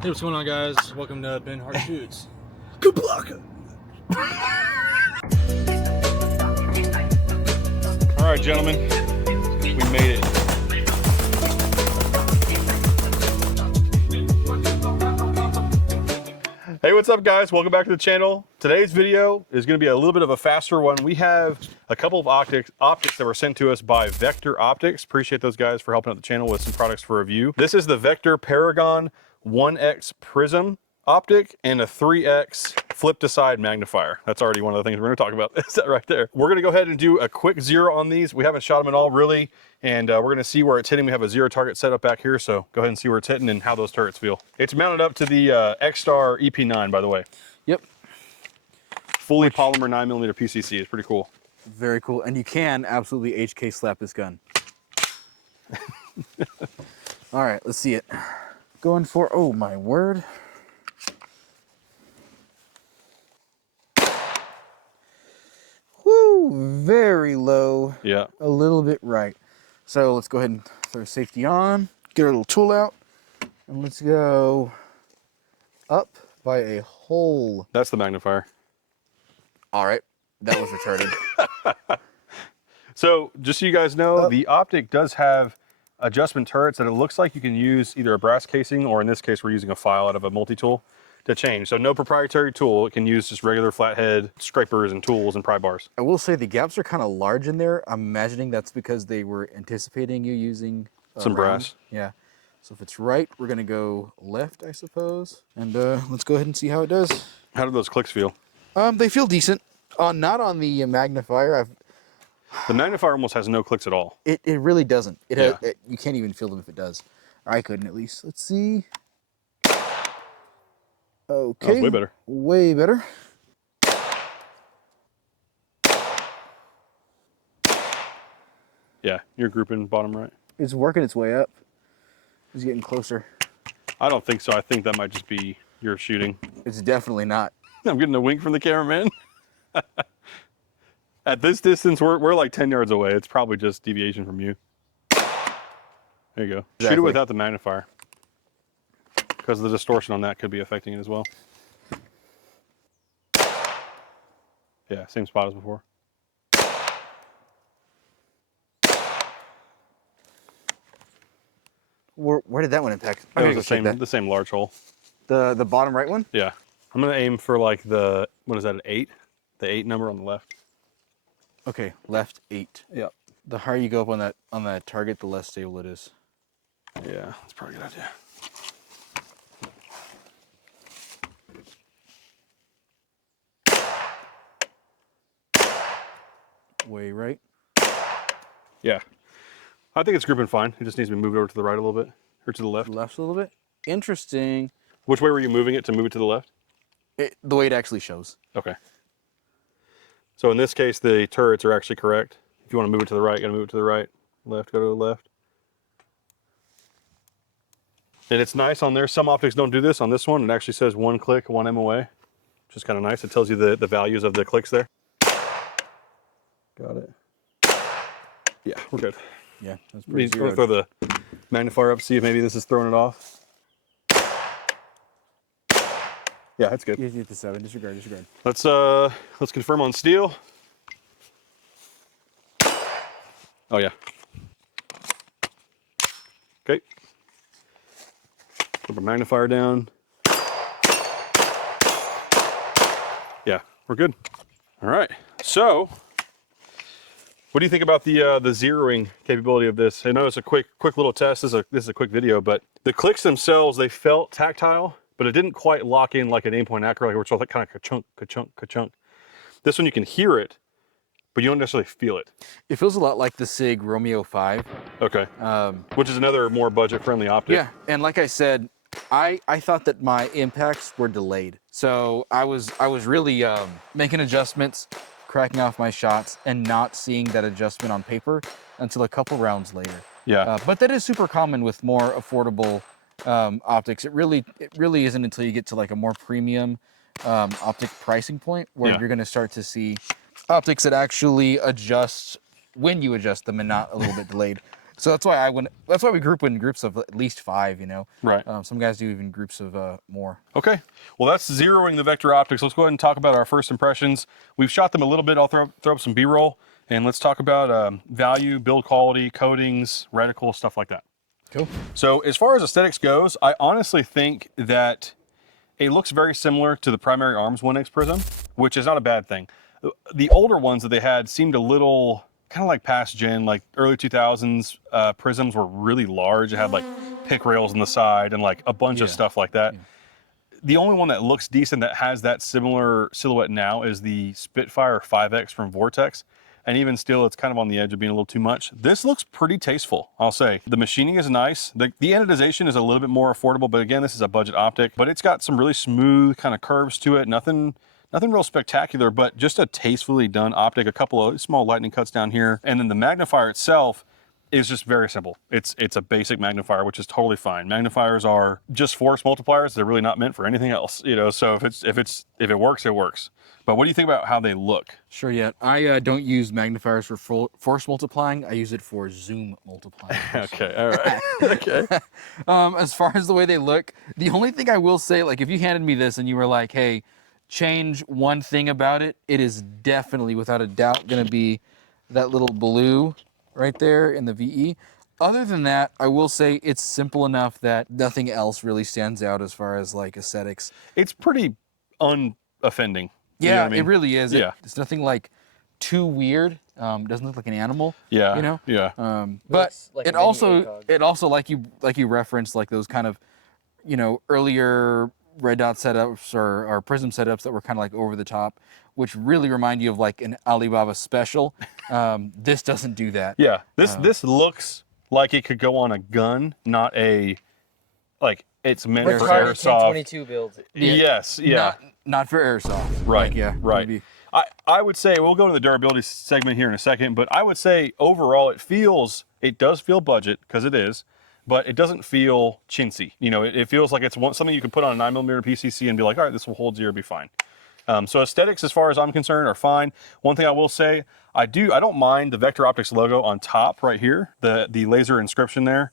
Hey, what's going on, guys? Welcome to Ben Hart Shoots. Kablaka! All right, gentlemen, we made it. Hey, what's up, guys? Welcome back to the channel. Today's video is going to be a little bit of a faster one. We have a couple of optics that were sent to us by Vector Optics. Appreciate those guys for helping out the channel with some products for review. This is the Vector Paragon 1X Prism optic and a 3X flip to side magnifier. That's already one of the things we're going to talk about. Is that right there? We're going to go ahead and do a quick zero on these. We haven't shot them at all really, and we're going to see where it's hitting. We have a zero target set up back here, so go ahead and see where it's hitting and how those turrets feel. It's mounted up to the X-Star EP9, by the way. Yep. Fully polymer 9mm PCC. It's pretty cool. Very cool. And you can absolutely HK slap this gun. All right, let's see it. Going for, oh my word. Woo, very low. Yeah. A little bit right. So let's go ahead and throw safety on, get our little tool out, and let's go up by a hole. That's the magnifier. All right, that was retarded. So just so you guys know, the Optic does have adjustment turrets that it looks like you can use either a brass casing, or in this case, we're using a file out of a multi-tool to change. So no proprietary tool. It can use just regular flathead scrapers and tools and pry bars. I will say the gaps are kind of large in there. I'm imagining that's because they were anticipating you using some brass. Yeah. So if it's right, we're gonna go left, I suppose. And let's go ahead and see how it does. How do those clicks feel? They feel decent. Not on the magnifier. The magnifier almost has no clicks at all. It really doesn't. Yeah. You can't even feel them if it does. I couldn't at least. Let's see. Okay. That was way better. Way better. Yeah, you're grouping bottom right. It's working its way up. It's getting closer. I don't think so. I think that might just be your shooting. It's definitely not. I'm getting a wink from the cameraman. At this distance, we're like 10 yards away. It's probably just deviation from you. There you go. Exactly. Shoot it without the magnifier, because the distortion on that could be affecting it as well. Yeah, same spot as before. Where did that one impact? That was the same large hole. The bottom right one? Yeah. I'm gonna aim for like the, what is that, an 8? The 8 number on the left. Okay, left 8. Yep. The higher you go up on that target, the less stable it is. Yeah, that's probably a good idea. Way right. Yeah. I think it's grouping fine. It just needs to be moved over to the right a little bit, or to the left. Left a little bit. Interesting. Which way were you moving it to move it to the left? The way it actually shows. Okay. So in this case, the turrets are actually correct. If you want to move it to the right, you got to move it to the right. Left, go to the left. And it's nice on there. Some optics don't do this. On this one, it actually says 1 click, 1 MOA, which is kind of nice. It tells you the values of the clicks there. Got it. Yeah, we're good. Yeah, that's pretty We'll throw the magnifier up, see if maybe this is throwing it off. Yeah, that's good. You hit the 7. Disregard. Let's confirm on steel. Oh yeah. Okay. Put our magnifier down. Yeah, we're good. All right. So, what do you think about the zeroing capability of this? I know it's a quick little test. This is a quick video, but the clicks themselves, they felt tactile, but it didn't quite lock in like an aim-point acro, which was like kind of ka-chunk, ka-chunk, ka-chunk. This one you can hear it, but you don't necessarily feel it. It feels a lot like the SIG Romeo 5. Okay. Which is another more budget-friendly optic. Yeah, and like I said, I thought that my impacts were delayed. So I was really making adjustments, cracking off my shots, and not seeing that adjustment on paper until a couple rounds later. Yeah. But that is super common with more affordable optics. It really isn't until you get to like a more premium optic pricing point where you're going to start to see optics that actually adjust when you adjust them and not a little bit delayed. So that's why that's why we group in groups of at least 5, you know. Right. Some guys do even groups of more. Okay. Well, that's zeroing the Vector Optics. Let's go ahead and talk about our first impressions. We've shot them a little bit. I'll throw up some B-roll, and let's talk about value, build quality, coatings, reticle, stuff like that. Cool. So as far as aesthetics goes, I honestly think that it looks very similar to the Primary Arms 1X Prism, which is not a bad thing. The older ones that they had seemed a little kind of like past gen, like early 2000s Prisms were really large. It had like pick rails on the side and like a bunch of stuff like that. Yeah. The only one that looks decent that has that similar silhouette now is the Spitfire 5X from Vortex. And even still, it's kind of on the edge of being a little too much. This looks pretty tasteful, I'll say. The machining is nice. The anodization is a little bit more affordable, but again, this is a budget optic, but it's got some really smooth kind of curves to it. Nothing real spectacular, but just a tastefully done optic. A couple of small lightning cuts down here. And then the magnifier itself is just very simple. It's a basic magnifier, which is totally fine. Magnifiers are just force multipliers. They're really not meant for anything else, you know. So if it works, it works. But what do you think about how they look? Sure, yeah. I don't use magnifiers for force multiplying. I use it for zoom multiplying. Okay, all right. Okay. As far as the way they look, the only thing I will say, like if you handed me this and you were like, hey, change one thing about it, it is definitely, without a doubt, going to be that little blue right there in the VE. Other than that, I will say it's simple enough that nothing else really stands out as far as like aesthetics. It's pretty unoffending. Yeah, you know what I mean? It really is. Yeah. It's nothing like too weird. Doesn't look like an animal. Yeah. You know? Yeah. But like it a mini also ACOG. like you referenced like those kind of, you know, earlier red dot setups or Prism setups that were kind of like over the top, which really remind you of like an Alibaba special. This doesn't do that. Yeah. This looks like it could go on a gun, not a like it's meant Like for Target airsoft. 1022 build. Yes. Yeah. Not for airsoft. Right. Like, yeah. Right. Maybe. I would say, we'll go into the durability segment here in a second, but I would say overall it does feel budget, because it is, but it doesn't feel chintzy. You know, it feels like it's something you can put on a 9mm PCC and be like, all right, this will hold zero, be fine. So aesthetics, as far as I'm concerned, are fine. One thing I will say, I don't mind the Vector Optics logo on top right here, the laser inscription there,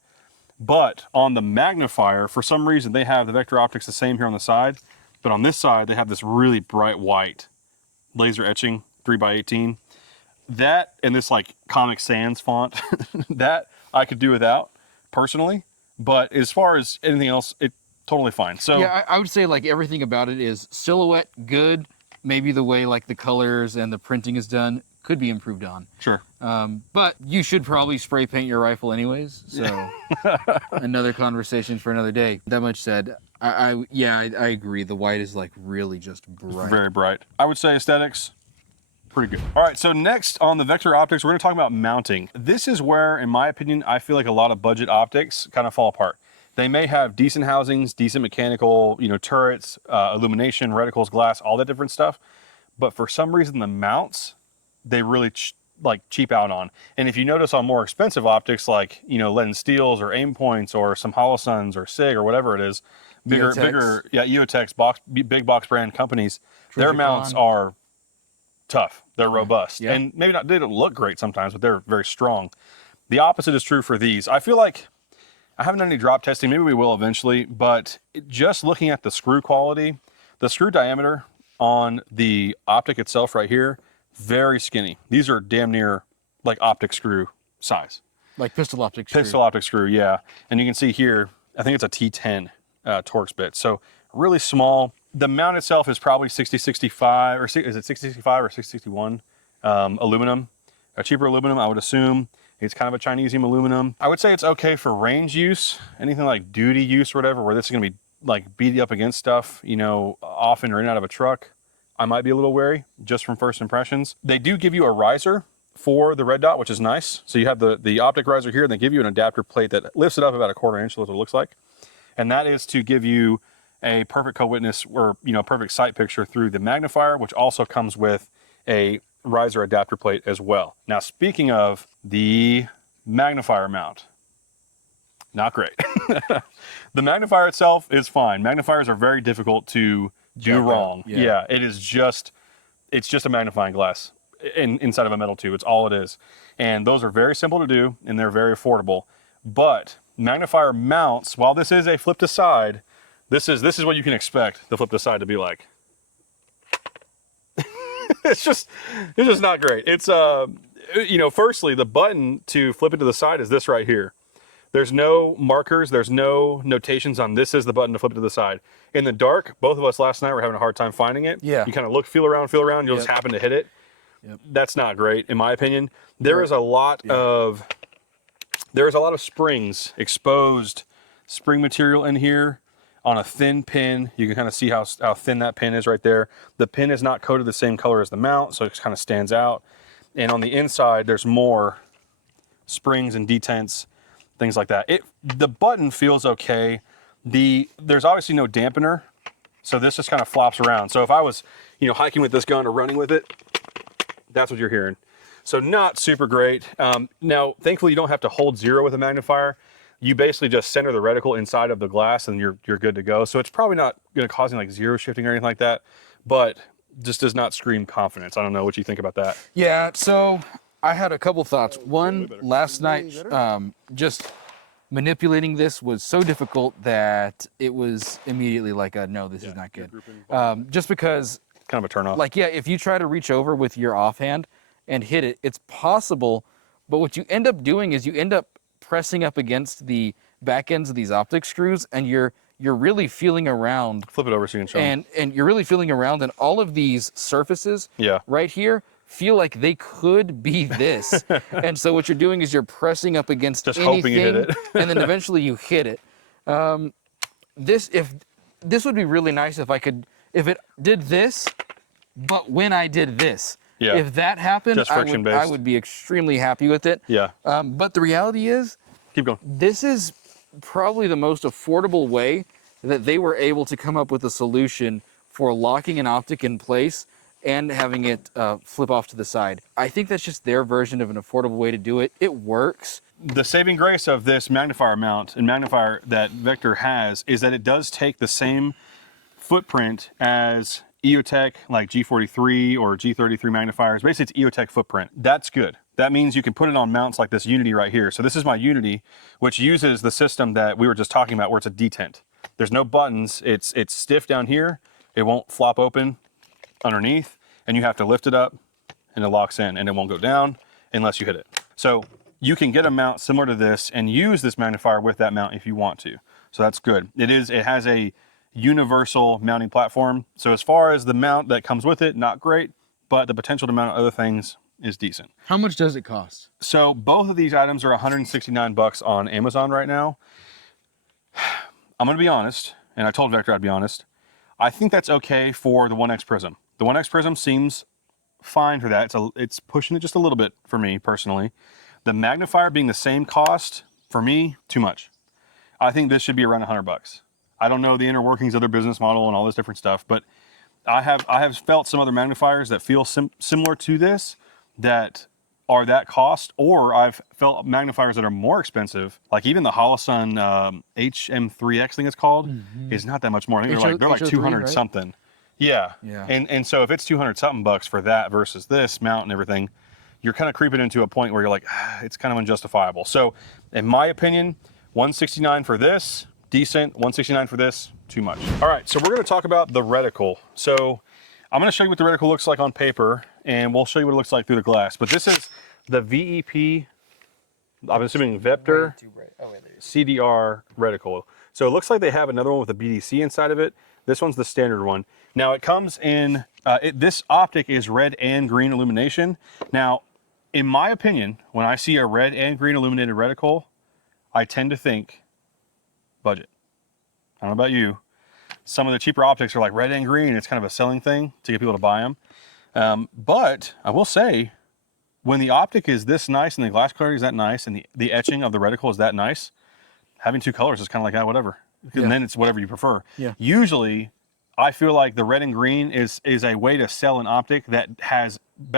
but on the magnifier, for some reason, they have the Vector Optics the same here on the side, but on this side, they have this really bright white laser etching 3x18. That and this like Comic Sans font, that I could do without personally. But as far as anything else, it's totally fine. So yeah, I would say like everything about it is silhouette good. Maybe the way like the colors and the printing is done could be improved on. sure. But you should probably spray paint your rifle anyways. So another conversation for another day. That much said, I agree. The white is like really just bright. Very bright. I would say aesthetics, pretty good. All right, so next on the Vector Optics, we're gonna talk about mounting. This is where, in my opinion, I feel like a lot of budget optics kind of fall apart. They may have decent housings, decent mechanical, you know, turrets, illumination, reticles, glass, all that different stuff. But for some reason, the mounts, they really cheap out on. And if you notice on more expensive optics, like, you know, lead and steels or aim points or some Holosuns or SIG or whatever it is, bigger, EOTech's big box brand companies, their mounts are tough. They're robust. Yeah. And maybe not, they don't look great sometimes, but they're very strong. The opposite is true for these. I feel like I haven't done any drop testing. Maybe we will eventually, but just looking at the screw quality, the screw diameter on the optic itself right here, very skinny. These are damn near like optic screw size. Like pistol optic screw. Pistol optic screw, yeah. And you can see here, I think it's a T10 Torx bit. So really small. The mount itself is probably 6065, or is it 6065 or 661 aluminum? A cheaper aluminum, I would assume. It's kind of a Chinesium aluminum. I would say it's okay for range use, anything like duty use or whatever, where this is gonna be like beat up against stuff, you know, often or in and out of a truck. I might be a little wary just from first impressions. They do give you a riser for the red dot, which is nice. So you have the optic riser here, and they give you an adapter plate that lifts it up about 1/4 inch, that's what it looks like. And that is to give you a perfect co-witness or, you know, perfect sight picture through the magnifier, which also comes with a riser adapter plate as well. Now, speaking of the magnifier mount, not great. The magnifier itself is fine. Magnifiers are very difficult to do wrong. Yeah, it is just, it's just a magnifying glass. inside of a metal tube. It's all it is. And those are very simple to do, and they're very affordable. But magnifier mounts, while this is a flip to side, this is what you can expect the flip to side to be like. it's just not great. It's you know, firstly, the button to flip it to the side is this right here. There's no markers, there's no notations on this is the button to flip it to the side. In the dark, both of us last night were having a hard time finding it. Yeah. You kind of look, feel around, you'll just happen to hit it. Yep. That's not great, in my opinion. There is a lot of springs, exposed spring material in here on a thin pin. You can kind of see how thin that pin is right there. The pin is not coated the same color as the mount, so it kind of stands out. And on the inside, there's more springs and detents, things like that. The button feels okay. There's obviously no dampener, so this just kind of flops around. So if I was, you know, hiking with this gun or running with it, that's what you're hearing. So not super great. Now, thankfully, you don't have to hold zero with a magnifier. You basically just center the reticle inside of the glass, and you're good to go. So it's probably not going to cause any like zero shifting or anything like that, but just does not scream confidence. I don't know what you think about that. Yeah. So I had a couple thoughts. One, last night, just manipulating this was so difficult that it was immediately like, no, this is not good. Just because, Kind of a turn off. like, yeah, if you try to reach over with your offhand and hit it, it's possible, but what you end up doing is you end up pressing up against the back ends of these optic screws, and you're really feeling around. Flip it over so you can show them. And you're really feeling around, and all of these surfaces right here feel like they could be this. And so what you're doing is you're pressing up against just anything, hoping you hit it. and then eventually you hit it. This would be really nice if it did this, but when I did this. Yeah. If that happened, Just friction-based. I would be extremely happy with it. Yeah. But the reality is, Keep going. this is probably the most affordable way that they were able to come up with a solution for locking an optic in place and having it flip off to the side. I think that's just their version of an affordable way to do it. It works. The saving grace of this magnifier mount and magnifier that Vector has is that it does take the same footprint as EOTech, like G43 or G33 magnifiers. Basically, it's EOTech footprint. That's good. That means you can put it on mounts like this Unity right here. So this is my Unity, which uses the system that we were just talking about, where it's a detent. There's no buttons. It's stiff down here. It won't flop open underneath, and you have to lift it up, and it locks in, and it won't go down unless you hit it. So you can get a mount similar to this and use this magnifier with that mount if you want to. So that's good. It has a universal mounting platform. So as far as the mount that comes with it, not great, but the potential to mount other things is decent. How much does it cost? So both of these items are $169 on Amazon right now. I'm gonna be honest, and I told Vector I'd be honest. I think that's okay for the 1X Prism. The 1X Prism seems fine for that. It's pushing it just a little bit for me personally. The magnifier being the same cost, for me, too much. I think this should be around $100. I don't know the inner workings of their business model and all this different stuff, but I have felt some other magnifiers that feel similar to this that are that cost, or I've felt magnifiers that are more expensive, like even the Holosun HM3X thing it's called, is not that much more. I think they're like 200 right? something. Yeah. And so if it's 200 something bucks for that versus this mount and everything, you're kind of creeping into a point where you're like, it's kind of unjustifiable. So in my opinion, $169 for this, decent. $169 for this, too much. All right, so we're going to talk about the reticle. So I'm going to show you what the reticle looks like on paper, and we'll show you what it looks like through the glass. But this is the VEP, I'm assuming Vector CDR reticle. So it looks like they have another one with a BDC inside of it. This one's the standard one. Now it comes in, this optic is red and green illumination. Now, in my opinion, when I see a red and green illuminated reticle, I tend to think budget. I don't know about you. Some of the cheaper optics are like red and green. It's kind of a selling thing to get people to buy them. But I will say, when the optic is this nice and the glass clarity is that nice and the etching of the reticle is that nice, having two colors is kind of like, whatever. And then it's whatever you prefer. Usually, I feel like the red and green is a way to sell an optic that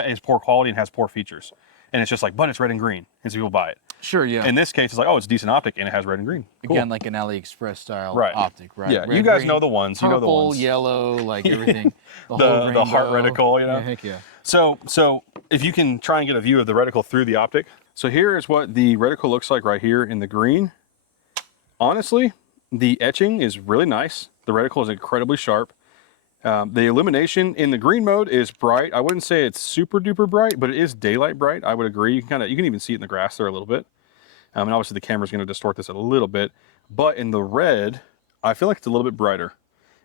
is poor quality and has poor features. And it's just like, but it's red and green, and so people buy it. Sure, yeah. In this case, it's like, oh, it's a decent optic, and it has red and green. Cool. Again, like an AliExpress style optic, right? Yeah, red, you guys green, know the ones. You know the purple, ones. yellow, like everything. The heart reticle, you know? Yeah, heck yeah. So if you can try and get a view of the reticle through the optic. So here is what the reticle looks like right here in the green. Honestly, the etching is really nice. The reticle is incredibly sharp. The illumination in the green mode is bright. I wouldn't say it's super duper bright, but it is daylight bright. I would agree. You can even see it in the grass there a little bit. And obviously the camera's going to distort this a little bit, but in the red, I feel like it's a little bit brighter.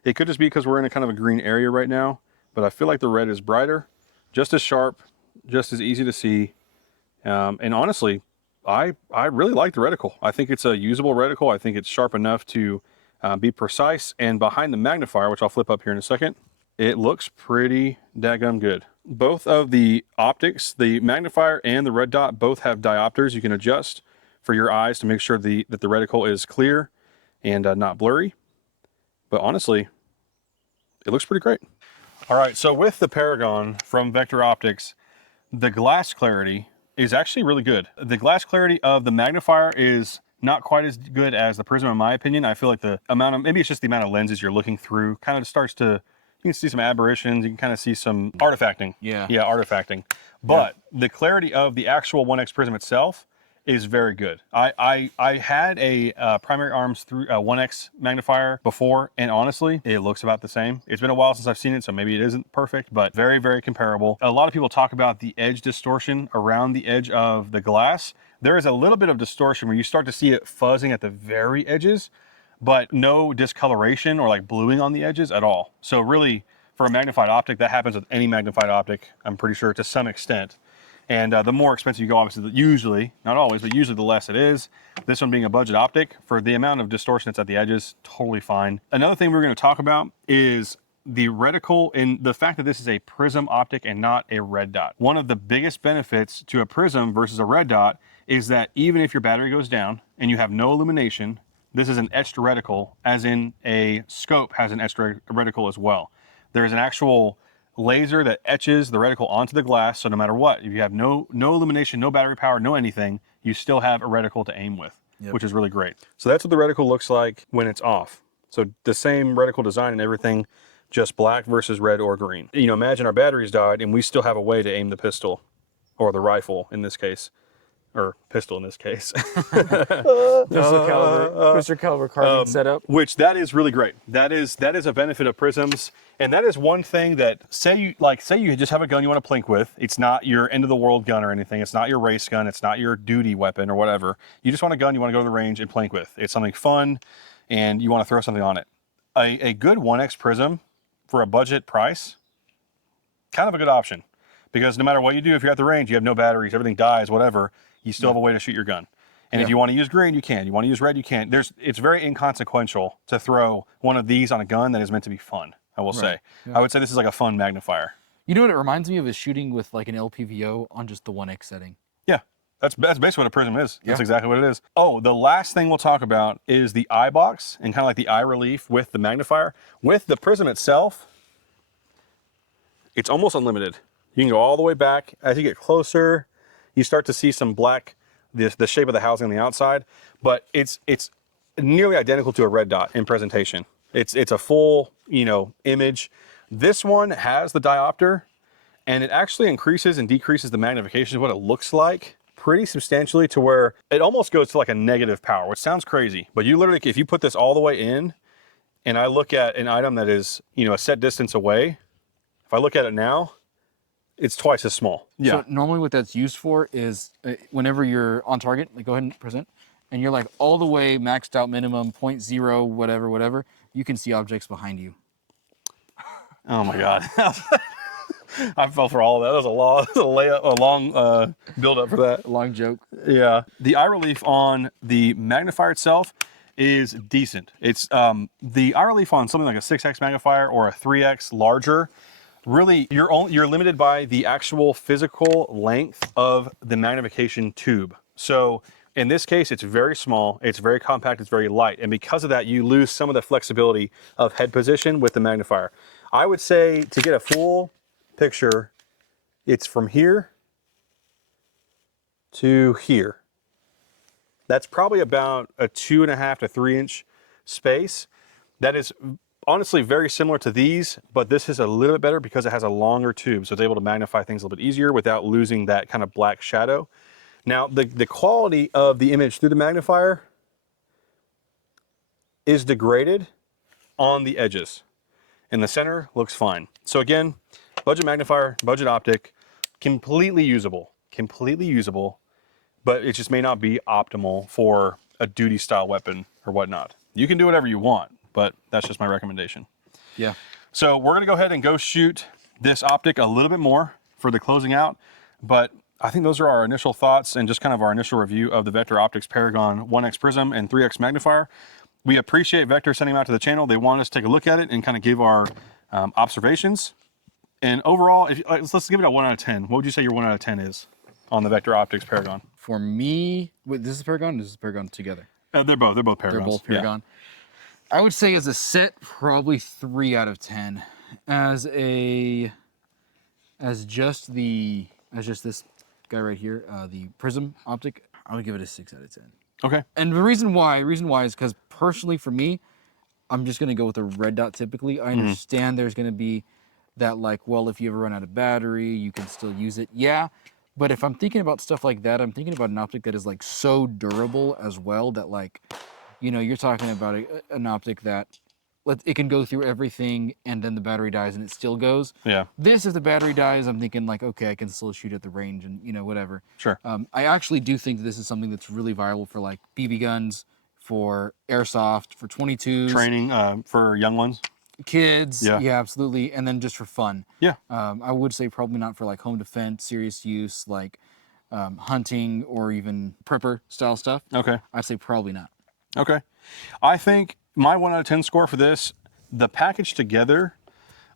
It could just be because we're in a kind of a green area right now, but I feel like the red is brighter, just as sharp, just as easy to see. And honestly, I really like the reticle. I think it's a usable reticle. I think it's sharp enough to be precise. And behind the magnifier, which I'll flip up here in a second, it looks pretty daggum good. Both of the optics, the magnifier and the red dot, both have diopters you can adjust for your eyes to make sure that the reticle is clear and not blurry. But honestly, it looks pretty great. All right, so with the Paragon from Vector Optics, the glass clarity is actually really good. The glass clarity of the magnifier is not quite as good as the Prism in my opinion. I feel like the amount of, maybe it's just the amount of lenses you're looking through kind of starts to, you can see some aberrations, you can kind of see some artifacting. Yeah, artifacting. But the clarity of the actual 1X Prism itself is very good. I had a primary arms through 1X magnifier before, and honestly, it looks about the same. It's been a while since I've seen it, so maybe it isn't perfect, but very, very comparable. A lot of people talk about the edge distortion around the edge of the glass. There is a little bit of distortion where you start to see it fuzzing at the very edges, but no discoloration or like bluing on the edges at all. So really, for a magnified optic, that happens with any magnified optic, I'm pretty sure, to some extent. And the more expensive you go, obviously, usually, not always, but usually the less it is. This one being a budget optic, for the amount of distortion that's at the edges, totally fine. Another thing we're going to talk about is the reticle and the fact that this is a prism optic and not a red dot. One of the biggest benefits to a prism versus a red dot is that even if your battery goes down and you have no illumination, this is an etched reticle, as in a scope has an etched reticle as well. There is an actual laser that etches the reticle onto the glass, so no matter what, if you have no illumination, no battery power, no anything, you still have a reticle to aim with, which is really great. So that's what the reticle looks like when it's off. So the same reticle design and everything, just black versus red or green. You know, imagine our batteries died and we still have a way to aim the pistol, or the rifle in this case, or pistol in this case. Mr. Caliber carbine setup. Which that is really great. That is a benefit of prisms, and that is one thing that say you just have a gun you want to plink with. It's not your end of the world gun or anything. It's not your race gun. It's not your duty weapon or whatever. You just want a gun you want to go to the range and plink with. It's something fun, and you want to throw something on it. A good 1X Prism for a budget price, kind of a good option, because no matter what you do, if you're at the range, you have no batteries, everything dies, whatever. You still have a way to shoot your gun. And if you want to use green, you can. You want to use red, you can. It's very inconsequential to throw one of these on a gun that is meant to be fun, I will say. I would say this is like a fun magnifier. You know what it reminds me of is shooting with like an LPVO on just the 1X setting. Yeah, that's basically what a prism is. That's exactly what it is. Oh, the last thing we'll talk about is the eyebox and kind of like the eye relief with the magnifier. With the prism itself, it's almost unlimited. You can go all the way back. As you get closer, you start to see some black, the shape of the housing on the outside, but it's nearly identical to a red dot in presentation. It's a full, image. This one has the diopter, and it actually increases and decreases the magnification of what it looks like pretty substantially, to where it almost goes to like a negative power, which sounds crazy, but you literally, if you put this all the way in, and I look at an item that is, a set distance away, if I look at it now, it's twice as small. Yeah. So normally what that's used for is whenever you're on target, like go ahead and present, and you're like all the way maxed out minimum 0.0 whatever, you can see objects behind you. Oh my God. I fell for all of that. That was a long build up for that. Long joke. Yeah. The eye relief on the magnifier itself is decent. It's the eye relief on something like a 6X magnifier or a 3X larger. Really, you're limited by the actual physical length of the magnification tube. So in this case, it's very small, it's very compact, it's very light. And because of that, you lose some of the flexibility of head position with the magnifier. I would say to get a full picture, it's from here to here. That's probably about a 2.5 to 3 inch space. That is honestly very similar to these, but this is a little bit better because it has a longer tube, so it's able to magnify things a little bit easier without losing that kind of black shadow. Now, the quality of the image through the magnifier is degraded on the edges. In the center, looks fine. So again, budget magnifier, budget optic, completely usable, but it just may not be optimal for a duty style weapon or whatnot. You can do whatever you want, but that's just my recommendation. Yeah. So we're gonna go ahead and go shoot this optic a little bit more for the closing out, but I think those are our initial thoughts and just kind of our initial review of the Vector Optics Paragon 1X Prism and 3X Magnifier. We appreciate Vector sending them out to the channel. They want us to take a look at it and kind of give our observations. And overall, let's give it a 1 out of 10. What would you say your 1 out of 10 is on the Vector Optics Paragon? For me, wait, this is Paragon. This is Paragon together. They're both Paragons. They're both Paragon. Yeah. I would say as a set, probably 3 out of 10. As just this guy right here, the Prism optic, I would give it a 6 out of 10. Okay. And the reason why is because personally for me, I'm just gonna go with a red dot typically. I understand there's gonna be that like, well, if you ever run out of battery, you can still use it. Yeah. But if I'm thinking about stuff like that, I'm thinking about an optic that is like so durable as well that like, you know, you're talking about an optic that it can go through everything and then the battery dies and it still goes. Yeah. This, if the battery dies, I'm thinking like, okay, I can still shoot at the range and, you know, whatever. Sure. I actually do think that this is something that's really viable for like BB guns, for airsoft, for 22s. Training for young ones. Kids, yeah, absolutely. And then just for fun. Yeah. I would say probably not for like home defense, serious use, like hunting or even prepper style stuff. Okay. I'd say probably not. Okay. I think my 1 out of 10 score for this, the package together,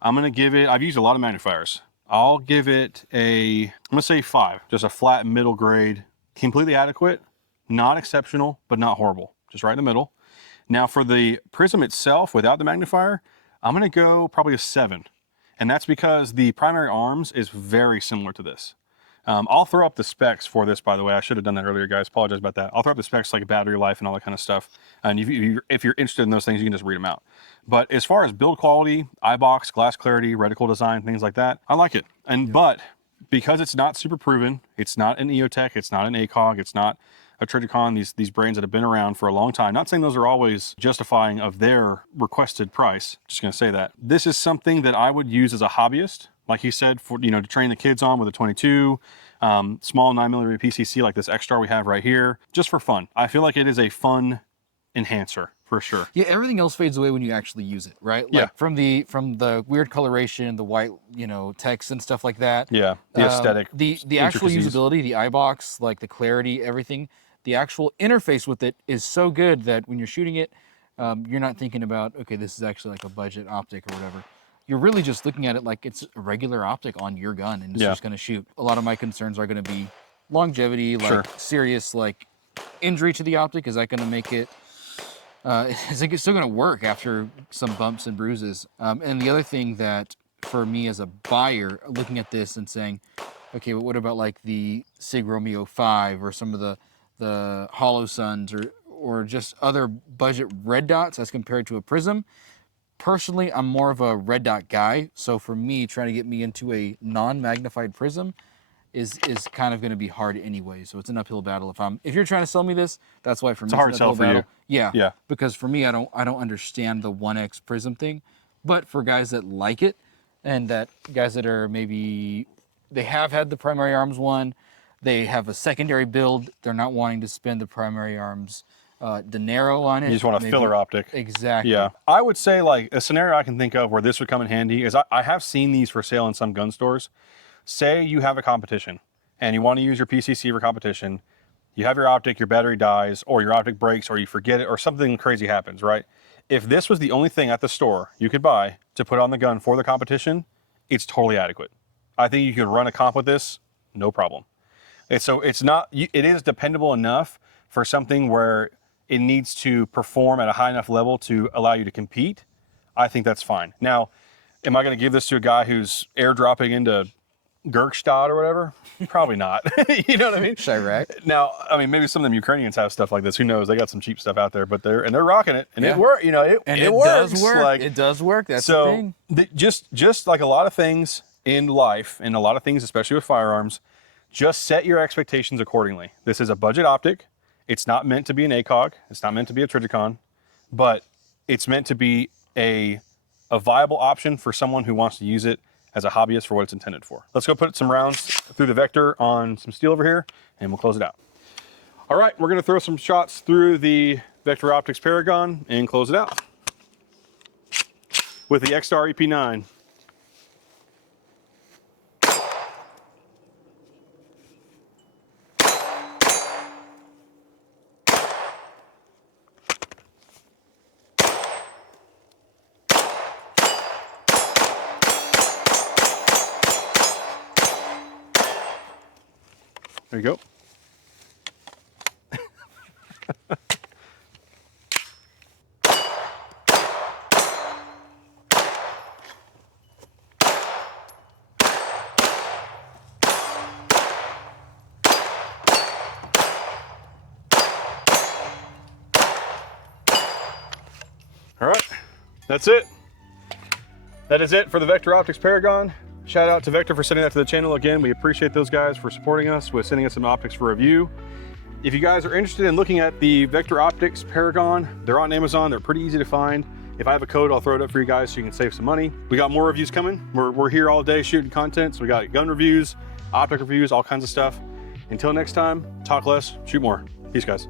I'm going to give it, I've used a lot of magnifiers. I'll give it I'm going to say 5, just a flat middle grade, completely adequate, not exceptional, but not horrible, just right in the middle. Now for the Prism itself, without the magnifier, I'm going to go probably a 7. And that's because the primary arms is very similar to this. I'll throw up the specs for this, by the way. I should have done that earlier, guys. Apologize about that. I'll throw up the specs like battery life and all that kind of stuff. And if you're interested in those things, you can just read them out. But as far as build quality, eyebox, glass clarity, reticle design, things like that, I like it. But because it's not super proven, it's not an EOTech, it's not an ACOG, it's not a Triticon, these brands that have been around for a long time. Not saying those are always justifying of their requested price. Just going to say that. This is something that I would use as a hobbyist. Like he said, for to train the kids on with a 22, small 9mm PCC like this X-Star we have right here, just for fun. I feel like it is a fun enhancer for sure. Yeah, everything else fades away when you actually use it, right? Like from the weird coloration, the white, text and stuff like that. Yeah, the aesthetic. The actual usability, the eyebox, like the clarity, everything. The actual interface with it is so good that when you're shooting it, you're not thinking about, okay, this is actually like a budget optic or whatever. You're really just looking at it like it's a regular optic on your gun and it's just going to shoot. A lot of my concerns are going to be longevity, like serious like injury to the optic. Is that going to make it, is it still going to work after some bumps and bruises? And the other thing that for me as a buyer, looking at this and saying, okay, but what about like the Sig Romeo 5 or some of the Holosuns or just other budget red dots as compared to a Prism? Personally, I'm more of a red dot guy, so for me, trying to get me into a non-magnified Prism is kind of going to be hard anyway. So it's an uphill battle. If you're trying to sell me this, that's why for me it's a hard sell for you. Yeah. Because for me, I don't understand the 1X Prism thing, but for guys that like it and that guys that are maybe they have had the primary arms one, they have a secondary build, they're not wanting to spend the primary arms dinero on it. You just want a filler optic. Exactly. Yeah. I would say like a scenario I can think of where this would come in handy is I have seen these for sale in some gun stores. Say you have a competition and you want to use your PCC for competition. You have your optic, your battery dies, or your optic breaks, or you forget it, or something crazy happens, right? If this was the only thing at the store you could buy to put on the gun for the competition, it's totally adequate. I think you could run a comp with this, no problem. And so it is dependable enough for something where it needs to perform at a high enough level to allow you to compete. I think that's fine. Now, am I going to give this to a guy who's airdropping into Gerkstadt or whatever? Probably not. You know what I mean? Chirac. Now, I mean, maybe some of them Ukrainians have stuff like this. Who knows? They got some cheap stuff out there, but they're rocking it, and Yeah. it works. You know, it works. Does work. Like, It does work. That's the thing. Just like a lot of things in life, and a lot of things, especially with firearms, just set your expectations accordingly. This is a budget optic. It's not meant to be an ACOG. It's not meant to be a Triticon, but it's meant to be a viable option for someone who wants to use it as a hobbyist for what it's intended for. Let's go put some rounds through the Vector on some steel over here, and we'll close it out. All right, we're gonna throw some shots through the Vector Optics Paragon and close it out with the X-Star EP9. There you go. All right, that's it. That is it for the Vector Optics Paragon. Shout out to Vector for sending that to the channel again. We appreciate those guys for supporting us with sending us some optics for review. If you guys are interested in looking at the Vector Optics Paragon, they're on Amazon. They're pretty easy to find. If I have a code, I'll throw it up for you guys so you can save some money. We got more reviews coming. We're here all day shooting content. So we got gun reviews, optic reviews, all kinds of stuff. Until next time, talk less, shoot more. Peace, guys.